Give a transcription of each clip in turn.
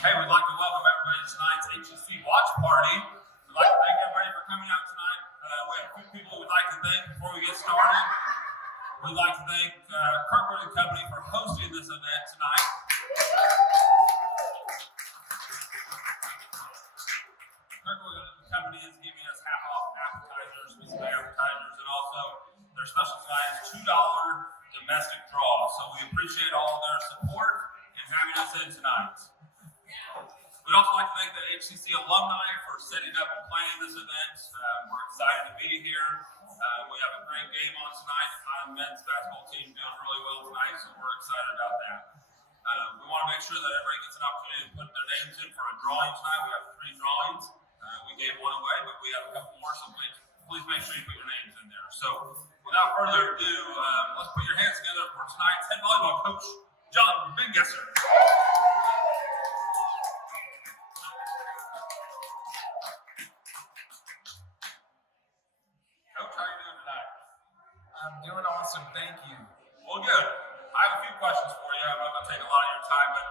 Hey, we'd like to welcome everybody to tonight's HEC watch party. We'd like to thank everybody for coming out tonight. We have a few people we'd like to thank before we get started. We'd like to thank Kirkwood & Company for hosting this event tonight. Kirkwood & Company is giving us half-off appetizers, with some appetizers, and also their special tonight is $2 domestic draw. So we appreciate all of their support and having us in tonight. We'd also like to thank the HCC alumni for setting up and planning this event. We're excited to be here. We have a great game on tonight. The men's basketball team doing really well tonight, so we're excited about that. We want to make sure that everybody gets an opportunity to put their names in for a drawing tonight. We have 3 drawings. We gave one away, but we have a couple more, so please make sure you put your names in there. So without further ado, let's put your hands together for tonight's head volleyball coach, Jon Bingesser. I'm doing awesome, thank you. Well, good. I have a few questions for you. I'm not going to take a lot of your time, but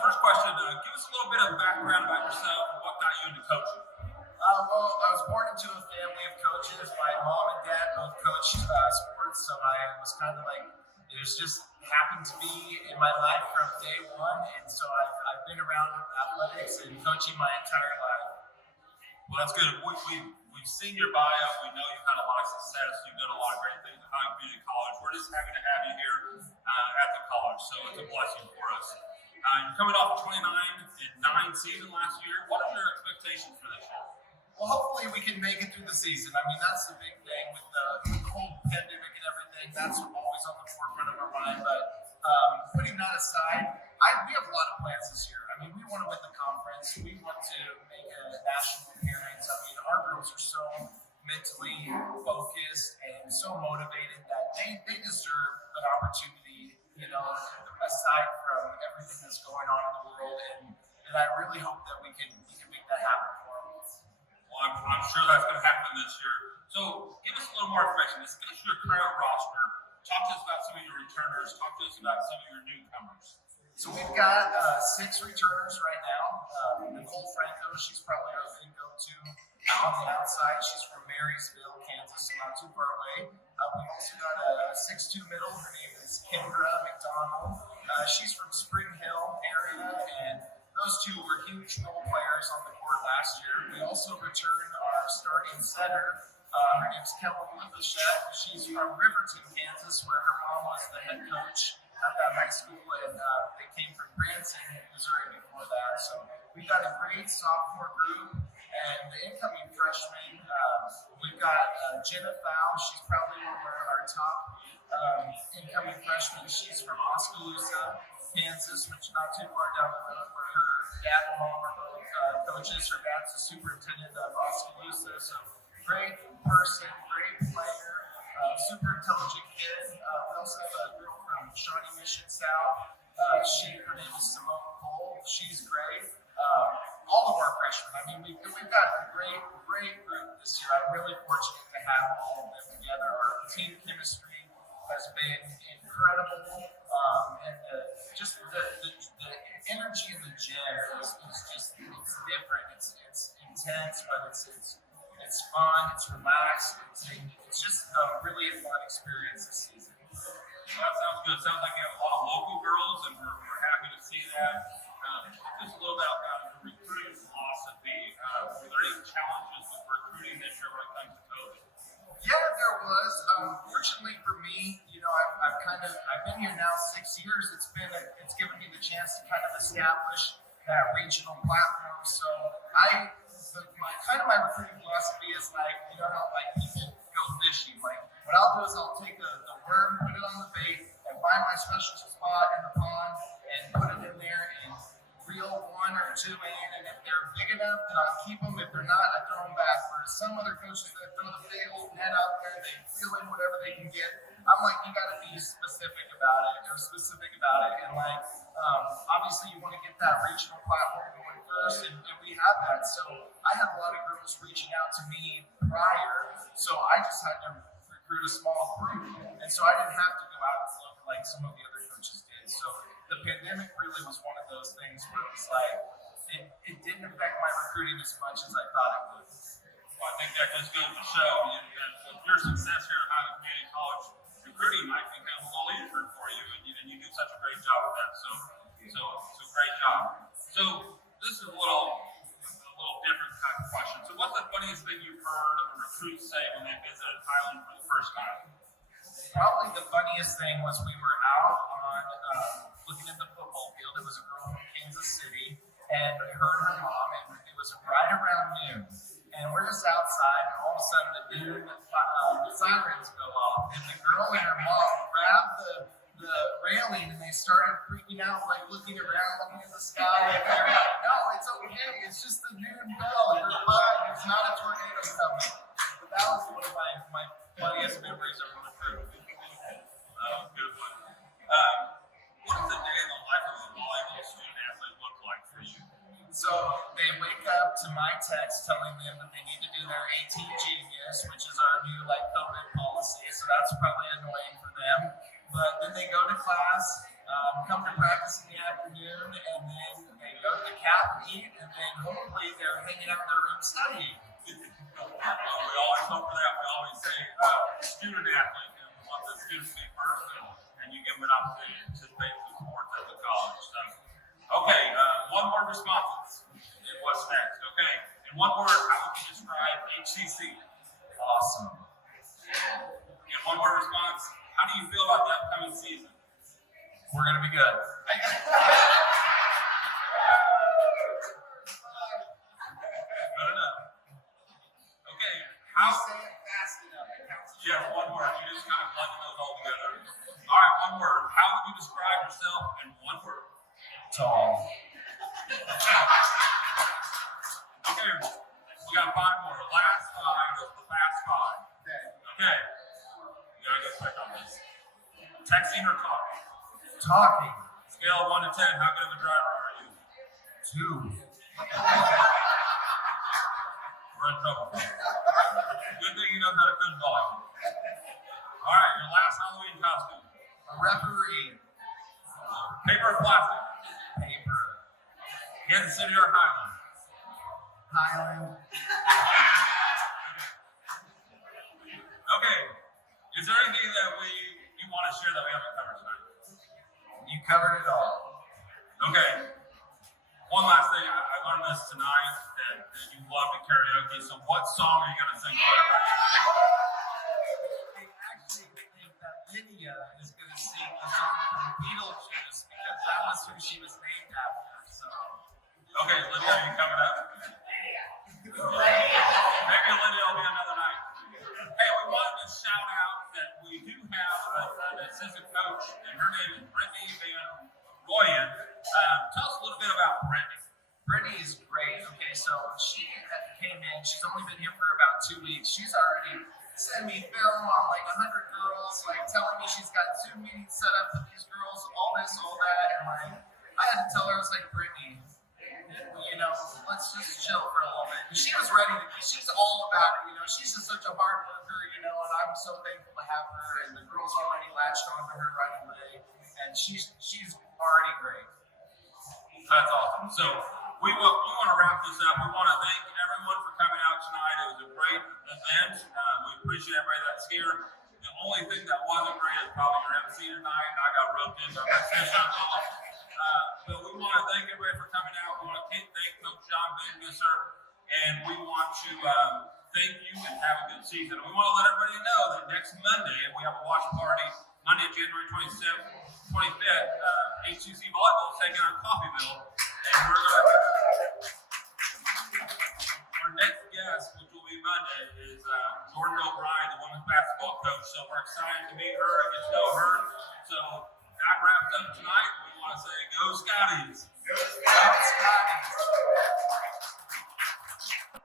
first question, give us a little bit of background about yourself and what got you into coaching. Well, I was born into a family of coaches. My mom and dad both coached sports, so I was kind of like, it was just happened to be in my life from day one, and so I've been around athletics and coaching my entire life. Well, that's good. We've seen your bio. We know you've had a lot of success. You've done a lot of great things at High Community College. We're just happy to have you here at the college, so it's a blessing for us. You're coming off 29 and 9 season last year. What are your expectations for this year? Well, hopefully we can make it through the season. I mean, that's the big thing with the whole pandemic and everything. That's always on the forefront of our mind. But putting that aside, we have a lot of plans this year. I mean, we want to win the conference. We want to make a national appearance. I mean, our girls are so mentally focused and so motivated that they deserve an opportunity, you know, aside from everything that's going on in the world. And I really hope that we can make that happen for them. Well, I'm sure that's going to happen this year. So give us a little more information. Discuss your current roster. Talk to us about some of your returners. Talk to us about some of your newcomers. So we've got 6 returners right now. Nicole Franco, she's probably our big go-to on the outside. She's from Marysville, Kansas, so not too far away. We've also got a 6'2" middle. Her name is Kendra McDonald. She's from Spring Hill area, and those two were huge role players on the court last year. We also returned our starting setter. Her name's Keller Williams. She's from Riverton, Kansas, where her mom was the head coach at that high school, and they came from Branson, Missouri before that. So we got a great sophomore group, and the incoming freshmen, we've got Jenna Fowl. She's probably one of our top incoming freshmen. She's from Oskaloosa, Kansas, which is not too far down the road, where her dad and mom are both coaches. Her dad's the superintendent of Oskaloosa, so great person, great player, super intelligent kid. We also have a girl from Shawnee Mission South. Her name is Simone Cole. She's great. All of our freshmen. I mean, we've got a great group this year. I'm really fortunate to have all of them together. Our team chemistry has been incredible, and just the energy in the gym is just it's different. It's intense, but it's fun. It's relaxed. It's just a really fun experience this season. That sounds good. Sounds like you have a lot of local girls, and we're happy to see that. Just a little bit about your recruiting philosophy. Were there any challenges with recruiting this year when it comes to COVID? Yeah, there was. Fortunately for me, you know, I've been here now 6 years. It's given me the chance to kind of establish that regional platform. So my recruiting philosophy is like, you know how like people go fishing. Like what I'll do is I'll take the worm, put it on the bait, and find my special spot in the pond and put it in there and reel 1 or 2 in. And if they're big enough, then I'll keep them. If they're not, I throw them back. Whereas some other coaches that throw the big old net out there, they reel in whatever they can get. I'm like, you got to be specific about it. And like, obviously you want to get that regional platform going first, and we have that. So I had a lot of girls reaching out to me prior, so I just had to recruit a small group, and so I didn't have to go out and look like some of the other coaches did. So the pandemic really was one of those things where it was like, it didn't affect my recruiting as much as I thought it would. Well, I think that just goes to show you that with your success here at Highland Community College, recruiting might become a little easier for you, and you do such a great job with that. So great job. So this is a little different type of question. So what's the funniest thing you've heard a recruit say when they visited Highland for the first time? Probably the funniest thing was we were out on looking at the football field. It was a girl from Kansas City, and her and her mom, and it was right around noon. And we're just outside, and all of a sudden the noon sirens go off, and the girl and her mom grabbed the railing, and they started freaking out, like looking around, looking at the sky, and they're like, "No, it's okay. It's just the noon bell. You're fine. It's not a tornado coming." But that was one of my funniest memories of recruiting. Good one. What does a day in the life of a volleyball student athlete look like for you? So they wake up to my text telling them that they need to do their AT Genius, which is our new COVID policy. So that's probably annoying for them. But then they go to class, come to practice in the afternoon, and then they go to the cat and eat, and then hopefully they're hanging out in their room studying. We always hope for that. We always say student athlete, and we want the students to be first, and you give them an opportunity to participate in sports at the college. So, okay, one word responses. What's next? Okay, in one word, how would you describe HCC? Awesome. In one word response, how do you feel about the upcoming season? We're going to be good. Good enough. Okay, how say it fast enough? Yeah, one word. You just kind of blended those all together. All right, one word. How would you describe yourself in one word? Tall. Okay, we got 5 more. Last 5 is the fast 5. Okay. You gotta get quick on this. Texting or talking? Talking. Scale of 1 to 10, how good of a driver are you? 2. We're in trouble. Good thing you know how to cook volleyball. All right, your last Halloween costume. A referee. Paper or plastic? Paper. Kansas City or Highland? Highland. Okay. Is there anything that you want to share that we haven't covered tonight? You covered it all. Okay. One last thing. I learned this tonight that you love to karaoke. So what song are you going to sing for everybody? I actually think that Lydia is going to sing the song from Beetlejuice because that was who she was named after. So. Okay, Lydia, are you coming up? Maybe Lydia will be another night. Hey, we wanted to shout out that we do have an assistant coach, and her name is Brittany Van Royen. Tell us a little bit about Brittany. Brittany is great. Okay, so when she came in, she's only been here for about 2 weeks. She's already sent me film on 100 girls, telling me she's got Zoom meetings set up with these girls, all this, all that, and I had to tell her, I was like, Brittany, let's just chill for a little bit. And she was ready to. She's all about it. She's just such a hard worker. And I'm so thankful to have her. And the girls already latched onto her right away. And she's already great. That's awesome. So we want to wrap this up. We want to thank everyone for coming out tonight. It was a great event. We appreciate everybody that's here. The only thing that wasn't great is probably your MC tonight. I got roped in by my fish on call. But we want to thank everybody for coming out. We want to thank Coach Jon Bingesser, and we want to thank you and have a good season. We want to let everybody know that next Monday we have a watch party, Monday, January 25th. HCC Volleyball is taking on Coffeeville, and we're going to. Our next guest, which will be Monday, is Jordan O'Brien, the women's basketball coach. So we're excited to meet her and get to know her. So that wraps up tonight. We want to say, go Scotties!